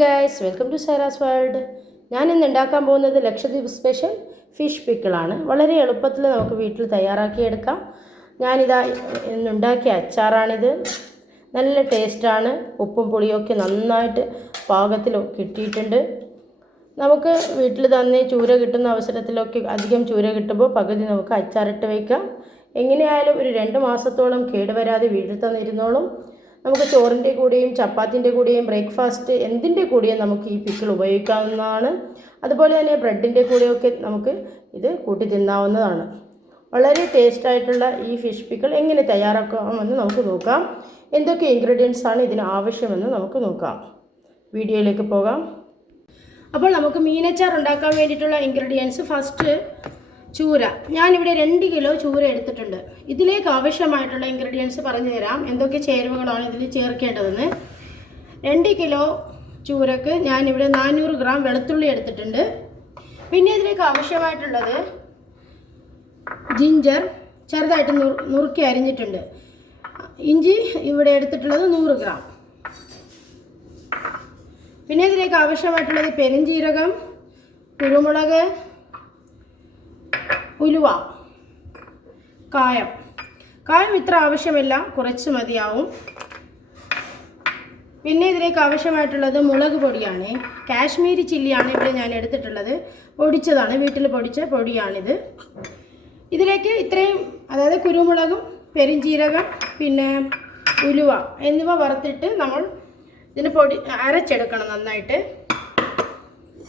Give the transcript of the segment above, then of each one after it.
Guys, welcome to Saira's world. ഞാനിന്ന് ഉണ്ടാക്കാൻ പോകുന്നത് ലക്ഷദ്വീപ് സ്പെഷ്യൽ ഫിഷ് പിക്കിളാണ്. വളരെ എളുപ്പത്തിൽ നമുക്ക് വീട്ടിൽ തയ്യാറാക്കിയെടുക്കാം. ഞാനിതാ ഇന്നുണ്ടാക്കിയ അച്ചാറാണിത്. നല്ല ടേസ്റ്റാണ്. ഉപ്പും പുളിയൊക്കെ നന്നായിട്ട് പാകത്തിൽ കിട്ടിയിട്ടുണ്ട്. നമുക്ക് വീട്ടിൽ തന്നെ ചൂര കിട്ടുന്ന അവസരത്തിലൊക്കെ അധികം ചൂര കിട്ടുമ്പോൾ പകുതി നമുക്ക് അച്ചാറിട്ട് വയ്ക്കാം. എങ്ങനെയായാലും ഒരു 2 മാസത്തോളം കേടുവരാതെ വീട്ടിൽ തന്നെ ഇരുന്നോളും. നമുക്ക് ചോറിൻ്റെ കൂടെയും ചപ്പാത്തിൻ്റെ കൂടെയും ബ്രേക്ക്ഫാസ്റ്റ് എന്തിൻ്റെ കൂടെയും നമുക്ക് ഈ പിക്കിൾ ഉപയോഗിക്കാവുന്നതാണ്. അതുപോലെ തന്നെ ബ്രെഡിൻ്റെ കൂടെയൊക്കെ നമുക്ക് ഇത് കൂട്ടി തിന്നാവുന്നതാണ്. വളരെ ടേസ്റ്റായിട്ടുള്ള ഈ ഫിഷ് പിക്കിൾ എങ്ങനെ തയ്യാറാക്കാമെന്ന് നമുക്ക് നോക്കാം. എന്തൊക്കെ ഇൻഗ്രീഡിയൻസ് ആണ് ഇതിന് ആവശ്യമെന്ന് നമുക്ക് നോക്കാം. വീഡിയോയിലേക്ക് പോകാം. അപ്പോൾ നമുക്ക് മീനച്ചാർ ഉണ്ടാക്കാൻ വേണ്ടിയിട്ടുള്ള ഇൻഗ്രീഡിയൻസ് ഫസ്റ്റ് ചൂര. ഞാനിവിടെ 2 കിലോ ചൂര എടുത്തിട്ടുണ്ട്. ഇതിലേക്ക് ആവശ്യമായിട്ടുള്ള ഇൻഗ്രീഡിയൻസ് പറഞ്ഞു തരാം, എന്തൊക്കെ ചേരുവകളാണ് ഇതിൽ ചേർക്കേണ്ടതെന്ന്. 2 കിലോ ചൂരക്ക് ഞാനിവിടെ 400 ഗ്രാം വെളുത്തുള്ളി എടുത്തിട്ടുണ്ട്. പിന്നെ ഇതിലേക്ക് ആവശ്യമായിട്ടുള്ളത് ജിഞ്ചർ ചെറുതായിട്ട് നുറുക്കി അരിഞ്ഞിട്ടുണ്ട്. ഇഞ്ചി ഇവിടെ എടുത്തിട്ടുള്ളത് 100 ഗ്രാം. പിന്നെ ഇതിലേക്ക് ആവശ്യമായിട്ടുള്ളത് പെരുംജീരകം, കുരുമുളക്, ഉലുവ, കായം ഇത്ര ആവശ്യമില്ല, കുറച്ച് മതിയാവും. പിന്നെ ഇതിലേക്ക് ആവശ്യമായിട്ടുള്ളത് മുളക് പൊടിയാണ്. കാശ്മീരി ചില്ലിയാണ് ഇവിടെ ഞാൻ എടുത്തിട്ടുള്ളത്. പൊടിച്ചതാണ്, വീട്ടിൽ പൊടിച്ച പൊടിയാണിത്. ഇതിലേക്ക് ഇത്രയും, അതായത് കുരുമുളകും പെരുംജീരകം പിന്നെ ഉലുവ എന്നിവ വറുത്തിട്ട് നമ്മൾ ഇതിന് പൊടി അരച്ചെടുക്കണം നന്നായിട്ട്.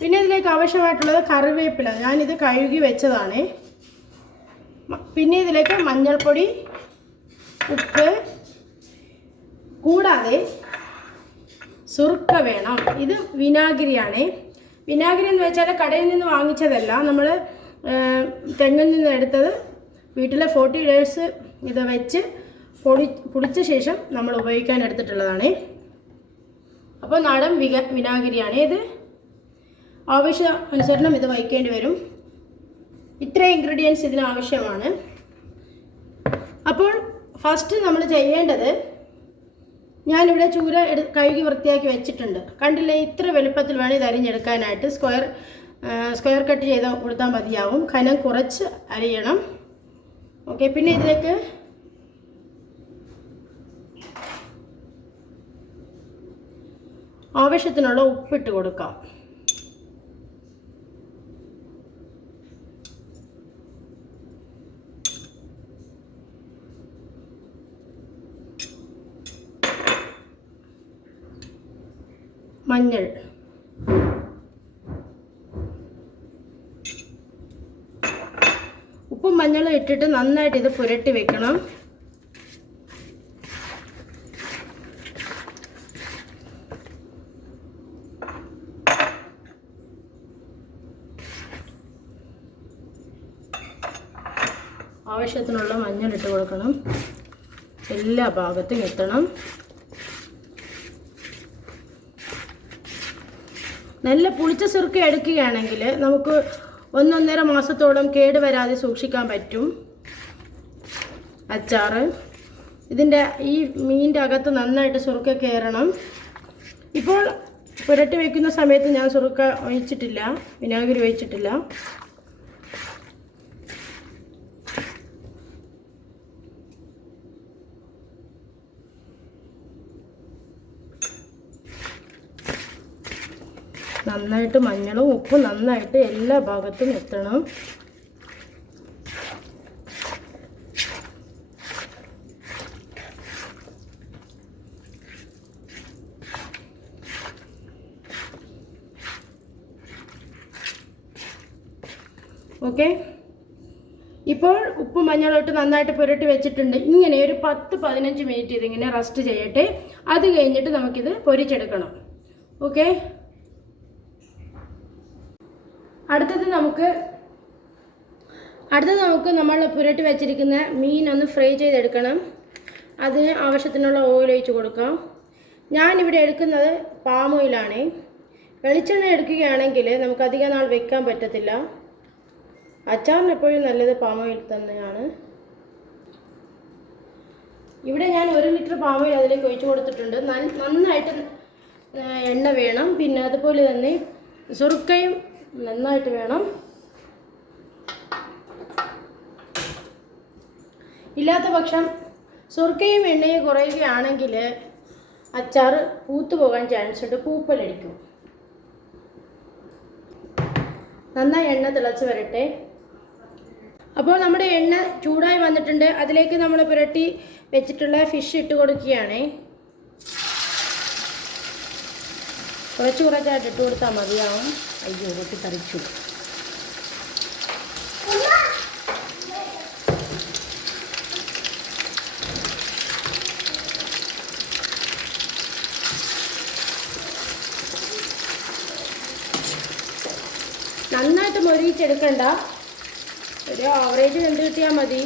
പിന്നെ ഇതിലേക്ക് ആവശ്യമായിട്ടുള്ളത് കറിവേപ്പില, ഞാനിത് കഴുകി വെച്ചതാണ്. പിന്നെ ഇതിലേക്ക് മഞ്ഞൾപ്പൊടി, ഉപ്പ്, കൂടാതെ സുർക്ക വേണം. ഇത് വിനാഗിരിയാണ്. വിനാഗിരി എന്ന് വെച്ചാൽ കടയിൽ നിന്ന് വാങ്ങിച്ചതല്ല, നമ്മൾ തെങ്ങിൽ നിന്ന് എടുത്തത്. വീട്ടിലെ 40 ഡേയ്സ് ഇത് വെച്ച് പൊടിച്ച ശേഷം നമ്മൾ ഉപയോഗിക്കാൻ എടുത്തിട്ടുള്ളതാണ്. അപ്പോൾ നാടൻ വിനാഗിരിയാണ് ഇത്. ആവശ്യാനുസരണം ഇത് വയ്ക്കേണ്ടി വരും. ഇത്രയും ഇൻഗ്രീഡിയൻസ് ഇതിന് ആവശ്യമാണ്. അപ്പോൾ ഫസ്റ്റ് നമ്മൾ ചെയ്യേണ്ടത്, ഞാനിവിടെ ചൂര കഴുകി വൃത്തിയാക്കി വെച്ചിട്ടുണ്ട്. കണ്ടില്ലേ, ഇത്ര വലുപ്പത്തിൽ വേണം ഇത് അരിഞ്ഞെടുക്കാനായിട്ട്. സ്ക്വയർ കട്ട് ചെയ്ത് കൊടുത്താൽ മതിയാവും. കനം കുറച്ച് അരിയണം. ഓക്കെ. പിന്നെ ഇതിലേക്ക് ആവശ്യത്തിനുള്ള ഉപ്പിട്ട് കൊടുക്കാം. മഞ്ഞൾ, ഉപ്പും മഞ്ഞളും ഇട്ടിട്ട് നന്നായിട്ട് ഇത് പുരട്ടി വെക്കണം. ആവശ്യത്തിനുള്ള മഞ്ഞൾ ഇട്ട് കൊടുക്കണം. എല്ലാ ഭാഗത്തും എത്തണം. നല്ല പുളിച്ച സുർക്ക എടുക്കുകയാണെങ്കിൽ നമുക്ക് 1-1.5 മാസത്തോളം കേടുവരാതെ സൂക്ഷിക്കാൻ പറ്റും അച്ചാറ്. ഇതിൻ്റെ ഈ മീനിൻ്റെ അകത്ത് നന്നായിട്ട് സുർക്ക കയറണം. ഇപ്പോൾ പുരട്ടി വയ്ക്കുന്ന സമയത്ത് ഞാൻ സുർക്ക ഒഴിച്ചിട്ടില്ല, വിനാഗിരി ഒഴിച്ചിട്ടില്ല. നന്നായിട്ട് മഞ്ഞളും ഉപ്പും നന്നായിട്ട് എല്ലാ ഭാഗത്തും എത്തണം. ഓക്കെ. ഇപ്പോൾ ഉപ്പും മഞ്ഞളും ഇട്ട് നന്നായിട്ട് പുരട്ടി വെച്ചിട്ടുണ്ട്. ഇങ്ങനെ ഒരു 10-15 മിനിറ്റ് ഇതിങ്ങനെ റെസ്റ്റ് ചെയ്യട്ടെ. അത് കഴിഞ്ഞിട്ട് നമുക്കിത് പൊരിച്ചെടുക്കണം. ഓക്കെ. അടുത്തത് നമുക്ക് നമ്മൾ പുരട്ടി വെച്ചിരിക്കുന്ന മീൻ ഒന്ന് ഫ്രൈ ചെയ്തെടുക്കണം. അതിന് ആവശ്യത്തിനുള്ള ഓയിൽ ഒഴിച്ച് കൊടുക്കാം. ഞാനിവിടെ എടുക്കുന്നത് പാം ഓയിലാണ്. വെളിച്ചെണ്ണ എടുക്കുകയാണെങ്കിൽ നമുക്ക് അധികം നാൾ വെക്കാൻ പറ്റത്തില്ല. അച്ചാറിന് എപ്പോഴും നല്ലത് പാം ഓയിൽ തന്നെയാണ്. ഇവിടെ ഞാൻ 1 ലിറ്റർ പാം ഓയിൽ അതിലേക്ക് ഒഴിച്ച് കൊടുത്തിട്ടുണ്ട്. നന്നായിട്ട് എണ്ണ വേണം. പിന്നെ അതുപോലെ തന്നെ സുറുക്കയും നന്നായിട്ട് വേണം. ഇല്ലാത്ത പക്ഷം സുറുക്കയും എണ്ണയും കുറയുകയാണെങ്കിൽ അച്ചാർ പൂത്തു പോകാൻ ചാൻസ് ഉണ്ട്, പൂപ്പലടിക്കും. നന്നായി എണ്ണ തിളച്ച് വരട്ടെ. അപ്പോൾ നമ്മുടെ എണ്ണ ചൂടായി വന്നിട്ടുണ്ട്. അതിലേക്ക് നമ്മൾ പുരട്ടി വെച്ചിട്ടുള്ള ഫിഷ് ഇട്ട് കൊടുക്കുകയാണ്. കുറച്ചായിട്ട് ഇട്ട് കൊടുത്താൽ മതിയാവും. അയ്യോ, പൊട്ടിത്തെറിച്ചു. നന്നായിട്ട് മൊരിയിച്ചെടുക്കണ്ട, ഒരു ആവറേജ് വെന്ത് കിട്ടിയാൽ മതി.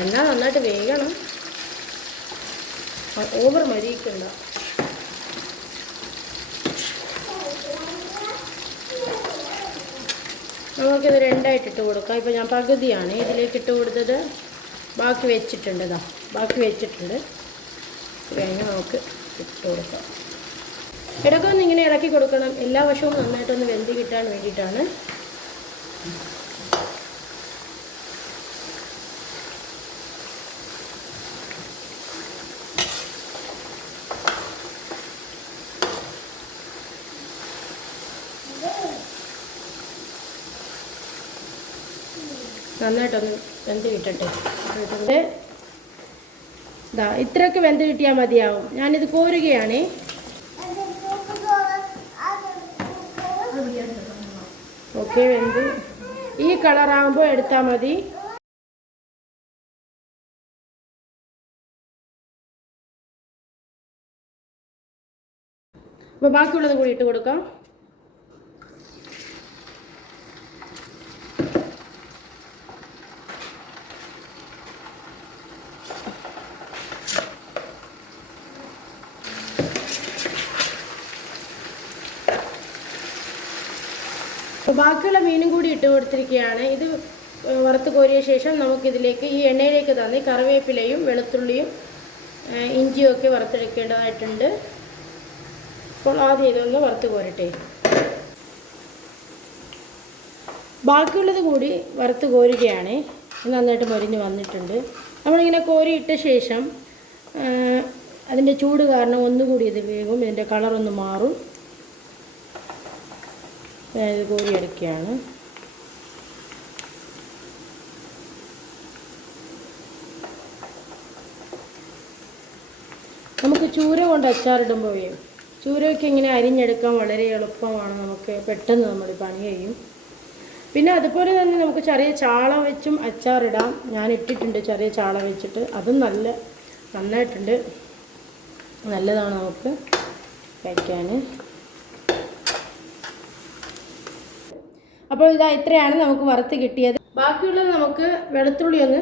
എണ്ണ നന്നായിട്ട് വേഗണം, ഓവർ മൊരിയിക്കണ്ട. നമുക്കിത് രണ്ടായിട്ടിട്ട് കൊടുക്കാം. ഇപ്പോൾ ഞാൻ പകുതിയാണ് ഇതിലേക്ക് ഇട്ട് കൊടുത്തത്, ബാക്കി വെച്ചിട്ടുണ്ട്. ബാക്കി വെച്ചിട്ടുണ്ട്. കഴിഞ്ഞ് നമുക്ക് ഇട്ട് കൊടുക്കാം. ഇടയ്ക്കൊന്ന് ഇങ്ങനെ ഇളക്കി കൊടുക്കണം, എല്ലാ വശവും നന്നായിട്ടൊന്ന് വെന്ത് കിട്ടാൻ വേണ്ടിയിട്ടാണ്. നന്നായിട്ടൊന്ന് വെന്ത് കിട്ടട്ടെ. ഇത്രയൊക്കെ വെന്ത് കിട്ടിയാൽ മതിയാവും. ഞാനിത് കോരുകയാണ്. ഓക്കെ, വെന്ത് ഈ കളറാകുമ്പോൾ എടുത്താൽ മതി. അപ്പോൾ ബാക്കിയുള്ളത് കൂടി ഇട്ട് കൊടുക്കാം. അപ്പോൾ ബാക്കിയുള്ള മീനും കൂടി ഇട്ട് കൊടുത്തിരിക്കുകയാണ്. ഇത് വറുത്ത് കോരിയ ശേഷം നമുക്കിതിലേക്ക് ഈ എണ്ണയിലേക്ക് തന്നെ കറിവേപ്പിലയും വെളുത്തുള്ളിയും ഇഞ്ചിയും ഒക്കെ വറുത്തെടുക്കേണ്ടതായിട്ടുണ്ട്. അപ്പോൾ ആദ്യം ഇതൊന്ന് വറുത്ത് കോരട്ടെ. ബാക്കിയുള്ളത് കൂടി വറുത്ത് കോരുകയാണ്. നന്നായിട്ട് മൊരിഞ്ഞ് വന്നിട്ടുണ്ട്. നമ്മളിങ്ങനെ കോരിയിട്ട ശേഷം അതിൻ്റെ ചൂട് കാരണം ഒന്നുകൂടി ഇത് വേഗം ഇതിൻ്റെ കളറൊന്ന് മാറും. ഞാനിത് കോരിയെടുക്കുകയാണ്. നമുക്ക് ചൂര കൊണ്ട് അച്ചാറിടുമ്പോൾ ചൂരയ്ക്ക് ഇങ്ങനെ അരിഞ്ഞെടുക്കാൻ വളരെ എളുപ്പമാണ്. നമുക്ക് പെട്ടെന്ന് നമ്മൾ പണി ചെയ്യും. പിന്നെ അതുപോലെ തന്നെ നമുക്ക് ചെറിയ ചാള വെച്ചും അച്ചാറിടാം. ഞാൻ ഇട്ടിട്ടുണ്ട് ചെറിയ ചാള വെച്ചിട്ട്, അതും നന്നായിട്ടുണ്ട്, നല്ലതാണ് നമുക്ക് കഴിക്കാൻ. അപ്പോൾ ഇത്രയാണ് നമുക്ക് വറുത്ത് കിട്ടിയത്. ബാക്കിയുള്ളത് നമുക്ക് വെളുത്തുള്ളി ഒന്ന്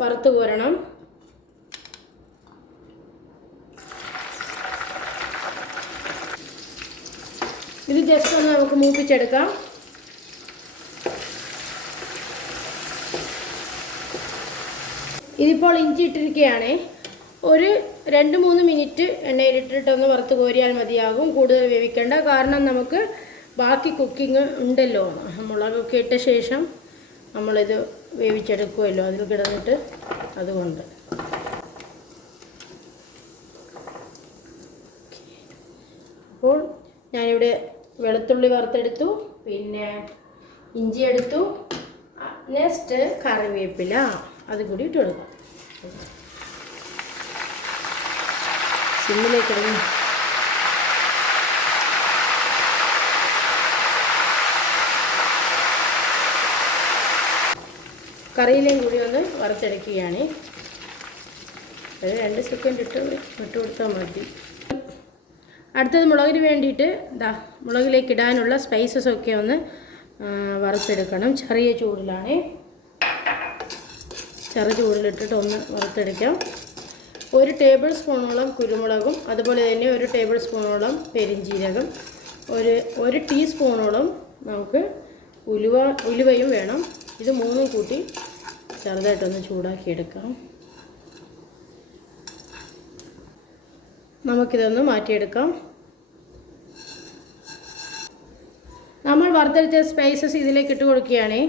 വറുത്ത് കോരണം. ഇത് ജസ്റ്റ് ഒന്ന് നമുക്ക് മൂപ്പിച്ചെടുക്കാം. ഇതിപ്പോൾ ഇഞ്ചി ഇട്ടിരിക്കുകയാണ്. ഒരു 2-3 മിനിറ്റ് എണ്ണയിലിട്ടിട്ടൊന്ന് വറുത്ത് കോരിയാൽ മതിയാകും. കൂടുതൽ വേവിക്കേണ്ട, കാരണം നമുക്ക് ബാക്കി കുക്കിംഗ് ഉണ്ടല്ലോ. മുളകൊക്കെ ഇട്ട ശേഷം നമ്മളിത് വേവിച്ചെടുക്കുമല്ലോ അതിൽ കിടന്നിട്ട്, അതുകൊണ്ട്. അപ്പോൾ ഞാനിവിടെ വെളുത്തുള്ളി വറുത്തെടുത്തു, പിന്നെ ഇഞ്ചി എടുത്തു, നെക്സ്റ്റ് കറിവേപ്പില അത് കൂടി ഇട്ട് കൊടുക്കാം. സിമ്മിലേക്ക് ഇടുന്നു. കറിയിലേയും കൂടി ഒന്ന് വറുത്തെടുക്കുകയാണ്. ഒരു 2 സെക്കൻഡ് ഇട്ട് കൊടുത്താൽ മതി. അടുത്തത് മുളകിന് വേണ്ടിയിട്ട് മുളകിലേക്ക് ഇടാനുള്ള സ്പൈസസൊക്കെ ഒന്ന് വറുത്തെടുക്കണം. ചെറിയ ചൂടിലാണ്, ചെറിയ ചൂടിലിട്ടിട്ട് ഒന്ന് വറുത്തെടുക്കാം. 1 ടേബിൾ സ്പൂണോളം കുരുമുളകും, അതുപോലെ തന്നെ 1 ടേബിൾ സ്പൂണോളം പെരിഞ്ജീരകം, 1 ടീസ്പൂണോളം നമുക്ക് ഉലുവയും വേണം. ഇത് 3 കൂട്ടി ചെറുതായിട്ടൊന്ന് ചൂടാക്കിയെടുക്കാം. നമുക്കിതൊന്ന് മാറ്റിയെടുക്കാം. നമ്മൾ വറുത്തെടുത്ത സ്പൈസസ് ഇതിലേക്ക് ഇട്ട് കൊടുക്കുകയാണ്.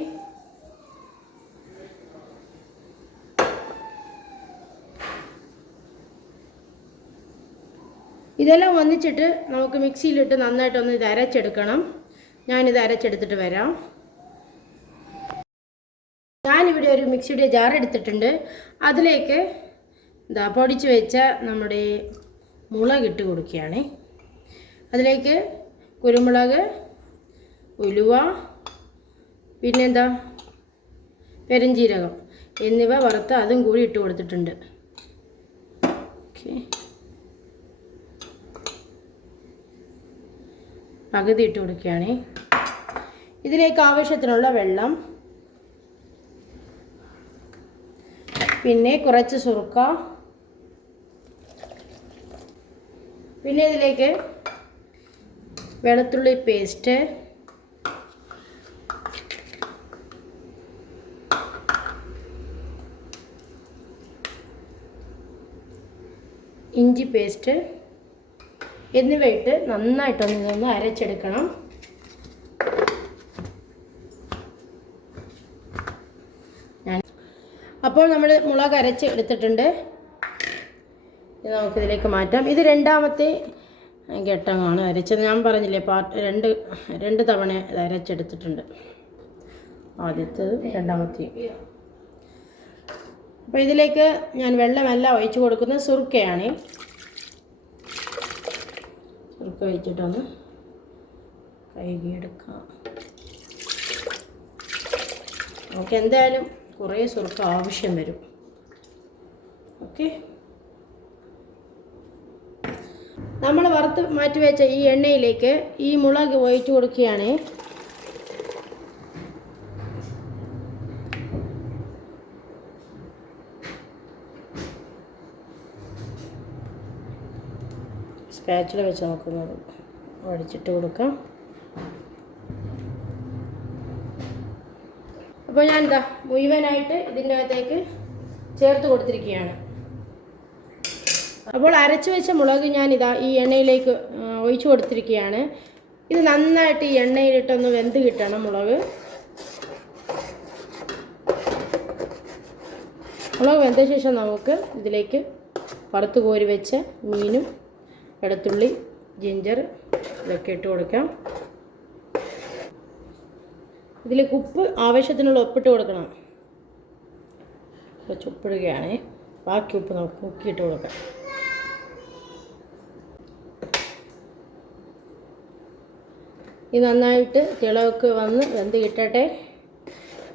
ഇതെല്ലാം ഒന്നിച്ചിട്ട് നമുക്ക് മിക്സിയിലിട്ട് നന്നായിട്ടൊന്ന് ഇത് അരച്ചെടുക്കണം. ഞാനിത് അരച്ചെടുത്തിട്ട് വരാം. ഞാനിവിടെ ഒരു മിക്സിയുടെ ജാർ എടുത്തിട്ടുണ്ട്. അതിലേക്ക് പൊടിച്ച് വെച്ച നമ്മുടെ മുളക് ഇട്ട് കൊടുക്കുകയാണ്. അതിലേക്ക് കുരുമുളക്, ഉലുവ, പിന്നെന്താ പെരുംജീരകം എന്നിവ വറുത്ത് അതും കൂടി ഇട്ട് കൊടുത്തിട്ടുണ്ട്. ഓക്കെ, പകുതി ഇട്ട് കൊടുക്കുകയാണ്. ഇതിലേക്ക് ആവശ്യത്തിനുള്ള വെള്ളം, പിന്നെ കുറച്ച് സുറുക്ക, പിന്നെ ഇതിലേക്ക് വെളുത്തുള്ളി പേസ്റ്റ്, ഇഞ്ചി പേസ്റ്റ് എന്നിവ ഇട്ട് നന്നായിട്ടൊന്ന് അരച്ചെടുക്കണം. അപ്പോൾ നമ്മൾ മുളക് അരച്ച് എടുത്തിട്ടുണ്ട്. ഇത് നമുക്കിതിലേക്ക് മാറ്റാം. ഇത് രണ്ടാമത്തെ ഘട്ടമാണ് അരച്ചത്. ഞാൻ പറഞ്ഞില്ലേ രണ്ട് തവണ ഇത് അരച്ചെടുത്തിട്ടുണ്ട്. ആദ്യത്തേത് രണ്ടാമത്തെയും. അപ്പോൾ ഇതിലേക്ക് ഞാൻ വെള്ളമല്ല ഒഴിച്ച് കൊടുക്കുന്നത്, സുർക്കയാണ്. സുർക്ക ഒഴിച്ചിട്ടൊന്ന് കഴുകിയെടുക്കാം. നമുക്ക് എന്തായാലും കുറേ സുർക്ക ആവശ്യം വരും. ഓക്കെ, നമ്മൾ വറുത്ത് മാറ്റി വെച്ച ഈ എണ്ണയിലേക്ക് ഈ മുളക് ഒഴിച്ച് കൊടുക്കുകയാണ്. സ്പാച്ചില വെച്ച് നോക്കുന്നത് ഒഴിച്ചിട്ട് കൊടുക്കാം. അപ്പോൾ ഞാൻ മുഴുവനായിട്ട് ഇതിൻ്റെ അകത്തേക്ക് ചേർത്ത് കൊടുത്തിരിക്കുകയാണ്. അപ്പോൾ അരച്ച് വെച്ച മുളക് ഞാനിതാ ഈ എണ്ണയിലേക്ക് ഒഴിച്ചു കൊടുത്തിരിക്കുകയാണ്. ഇത് നന്നായിട്ട് ഈ എണ്ണയിലിട്ടൊന്ന് വെന്ത് കിട്ടണം. മുളക് വെന്ത ശേഷം നമുക്ക് ഇതിലേക്ക് വറുത്ത് കോരി വെച്ച മീനും വെളുത്തുള്ളി, ജിഞ്ചർ ഇതൊക്കെ ഇട്ട് കൊടുക്കാം. ഇതിലേക്ക് ഉപ്പ് ആവശ്യത്തിനുള്ള ഉപ്പിട്ട് കൊടുക്കണം. കുറച്ച് ഉപ്പിടുകയാണ്. ബാക്കി ഉപ്പ് നമുക്ക് മുക്കിയിട്ട് കൊടുക്കാം. ഇത് നന്നായിട്ട് തിളവൊക്കെ വന്ന് വെന്ത് കിട്ടട്ടെ.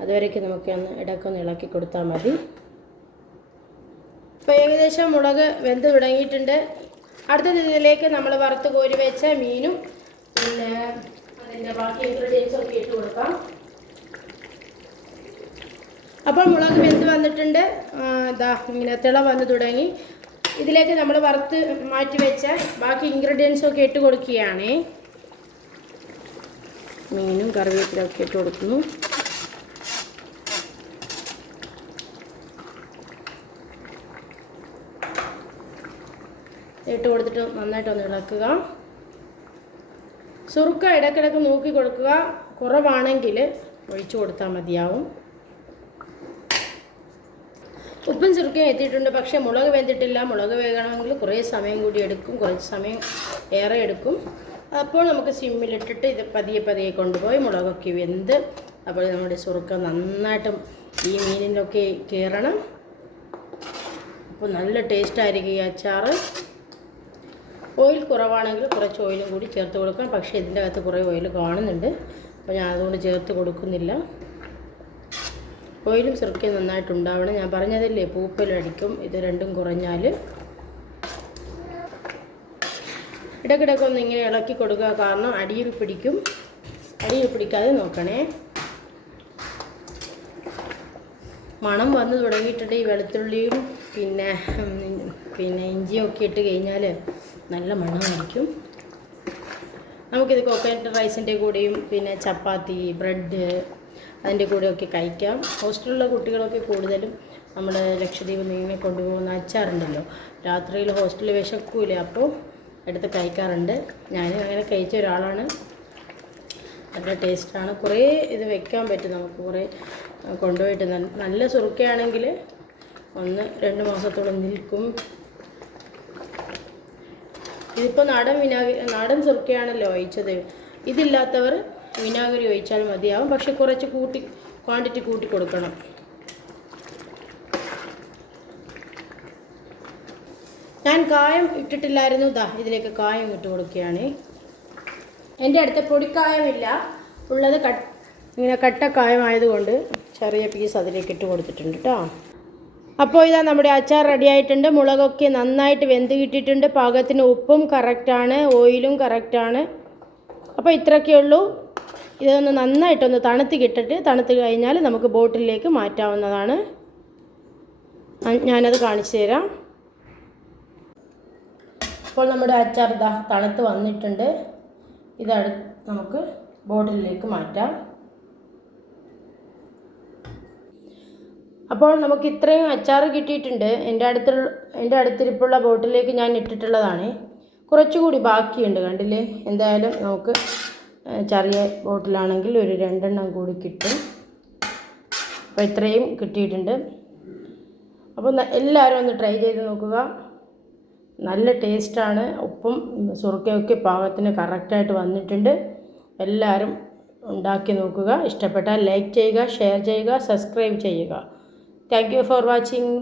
അതുവരേക്ക് നമുക്കൊന്ന് ഇടയ്ക്കൊന്ന് ഇളക്കി കൊടുത്താൽ മതി. ഇപ്പോൾ ഏകദേശം മുളക് വെന്ത് തുടങ്ങിയിട്ടുണ്ട്. അടുത്ത ഇതിലേക്ക് നമ്മൾ വറുത്ത് കോരി വെച്ച മീനും പിന്നെ അതിൻ്റെ ബാക്കി ഇൻഗ്രീഡിയൻസും ഒക്കെ ഇട്ട് കൊടുക്കാം. അപ്പോൾ മുളക് വെന്ത് വന്നിട്ടുണ്ട്. ഇങ്ങനെ തിള വന്ന് തുടങ്ങി. ഇതിലേക്ക് നമ്മൾ വറുത്ത് മാറ്റി വെച്ച ബാക്കി ഇൻഗ്രീഡിയൻസും ഒക്കെ ഇട്ട് കൊടുക്കുകയാണ്. മീനും കറിവേപ്പിലൊക്കെ ഇട്ട് കൊടുക്കുന്നു. ഇട്ട് കൊടുത്തിട്ട് നന്നായിട്ടൊന്ന് ഇളക്കുക. സുറുക്ക ഇടയ്ക്കിടയ്ക്ക് നോക്കി കൊടുക്കുക. കുറവാണെങ്കിൽ ഒഴിച്ചു കൊടുത്താൽ മതിയാവും. ഉപ്പും സുറുക്കയും എത്തിയിട്ടുണ്ട്. പക്ഷേ മുളക് വെന്തിട്ടില്ല. മുളക് വേകണമെങ്കിൽ കുറേ സമയം കൂടി എടുക്കും, കുറച്ച് സമയം ഏറെ എടുക്കും. അപ്പോൾ നമുക്ക് സിമ്മിലിട്ടിട്ട് ഇത് പതിയെ പതിയെ കൊണ്ടുപോയി മുളകൊക്കെ വെന്ത് അപ്പോൾ നമ്മുടെ സുറുക്ക നന്നായിട്ടും ഈ മീനിലൊക്കെ കയറണം. അപ്പോൾ നല്ല ടേസ്റ്റായിരിക്കും ഈ അച്ചാർ. ഓയിൽ കുറവാണെങ്കിൽ കുറച്ച് ഓയിലും കൂടി ചേർത്ത് കൊടുക്കാം. പക്ഷേ ഇതിൻ്റെ അകത്ത് കുറേ ഓയിൽ കാണുന്നുണ്ട്. അപ്പോൾ ഞാൻ അതുകൊണ്ട് ചേർത്ത് കൊടുക്കുന്നില്ല. ഓയിലും സുറുക്കയും നന്നായിട്ടുണ്ടാവണം. ഞാൻ പറഞ്ഞതല്ലേ പൂപ്പലടിക്കും ഇത് രണ്ടും കുറഞ്ഞാൽ. ഇടയ്ക്കിടയ്ക്കൊന്ന് ഇങ്ങനെ ഇളക്കി കൊടുക്കുക, കാരണം അടിയിൽ പിടിക്കും. അടിയിൽ പിടിക്കാതെ നോക്കണേ. മണം വന്ന് തുടങ്ങിയിട്ടുണ്ട്. ഈ വെളുത്തുള്ളിയും പിന്നെ ഇഞ്ചിയും ഒക്കെ ഇട്ട് കഴിഞ്ഞാൽ നല്ല മണമായിരിക്കും. നമുക്കിത് കോക്കനട്ട് റൈസിൻ്റെ കൂടെയും പിന്നെ ചപ്പാത്തി, ബ്രെഡ് അതിൻ്റെ കൂടെയൊക്കെ കഴിക്കാം. ഹോസ്റ്റലിലുള്ള കുട്ടികളൊക്കെ കൂടുതലും നമ്മൾ ലക്ഷദ്വീപ് മീനെ കൊണ്ടുപോകുന്ന അച്ചാറുണ്ടല്ലോ, രാത്രിയിൽ ഹോസ്റ്റലിൽ വിശക്കൂലേ, അപ്പോൾ എടുത്ത് കഴിക്കാറുണ്ട്. ഞാനും അങ്ങനെ കഴിച്ച ഒരാളാണ്. നല്ല ടേസ്റ്റാണ്. കുറേ ഇത് വെക്കാൻ പറ്റും നമുക്ക്, കുറേ കൊണ്ടുപോയിട്ട്. നല്ല സുറുക്കയാണെങ്കിൽ 1-2 മാസത്തോളം നിൽക്കും. ഇതിപ്പോൾ നാടൻ സുറുക്കയാണല്ലോ ഒഴിച്ചത്. ഇതില്ലാത്തവർ വിനാഗിരി ഒഴിച്ചാൽ മതിയാവും. പക്ഷെ കുറച്ച് ക്വാണ്ടിറ്റി കൂട്ടി കൊടുക്കണം. ഞാൻ കായം ഇട്ടിട്ടില്ലായിരുന്നു. ഇതിലേക്ക് കായം ഇട്ട് കൊടുക്കുകയാണ്. എൻ്റെ അടുത്ത് പൊടിക്കായമില്ല ഉള്ളത്, ഇങ്ങനെ കട്ടക്കായമായതുകൊണ്ട് ചെറിയ പീസ് അതിലേക്ക് ഇട്ട് കൊടുത്തിട്ടുണ്ട് കേട്ടോ. അപ്പോൾ നമ്മുടെ അച്ചാർ റെഡി ആയിട്ടുണ്ട്. മുളകൊക്കെ നന്നായിട്ട് വെന്ത് കിട്ടിയിട്ടുണ്ട്. പാകത്തിന് ഉപ്പും കറക്റ്റാണ്, ഓയിലും കറക്റ്റാണ്. അപ്പോൾ ഇത്രയൊക്കെ ഉള്ളൂ. ഇതൊന്ന് നന്നായിട്ടൊന്ന് തണുത്ത് കഴിഞ്ഞാൽ നമുക്ക് ബോട്ടിലേക്ക് മാറ്റാവുന്നതാണ്. ഞാനത് കാണിച്ചു തരാം. അപ്പോൾ നമ്മുടെ അച്ചാർ തണുത്ത് വന്നിട്ടുണ്ട്. നമുക്ക് ബോട്ടിലേക്ക് മാറ്റാം. അപ്പോൾ നമുക്ക് ഇത്രയും അച്ചാർ കിട്ടിയിട്ടുണ്ട്. എൻ്റെ അടുത്തിരിപ്പുള്ള ബോട്ടിലേക്ക് ഞാൻ ഇട്ടിട്ടുള്ളതാണ്. കുറച്ചുകൂടി ബാക്കിയുണ്ട്, കണ്ടില്ലേ. എന്തായാലും നമുക്ക് ചെറിയ ബോട്ടിലാണെങ്കിൽ ഒരു 2 എണ്ണം കൂടി കിട്ടും. അപ്പോൾ ഇത്രയും കിട്ടിയിട്ടുണ്ട്. അപ്പോൾ എല്ലാവരും ഒന്ന് ട്രൈ ചെയ്ത് നോക്കുക. നല്ല ടേസ്റ്റാണ്. ഉപ്പും സുറുക്കയൊക്കെ പാകത്തിന് കറക്റ്റായിട്ട് വന്നിട്ടുണ്ട്. എല്ലാവരും ഉണ്ടാക്കി നോക്കുക. ഇഷ്ടപ്പെട്ടാൽ ലൈക്ക് ചെയ്യുക, ഷെയർ ചെയ്യുക, സബ്സ്ക്രൈബ് ചെയ്യുക. Thank you for watching.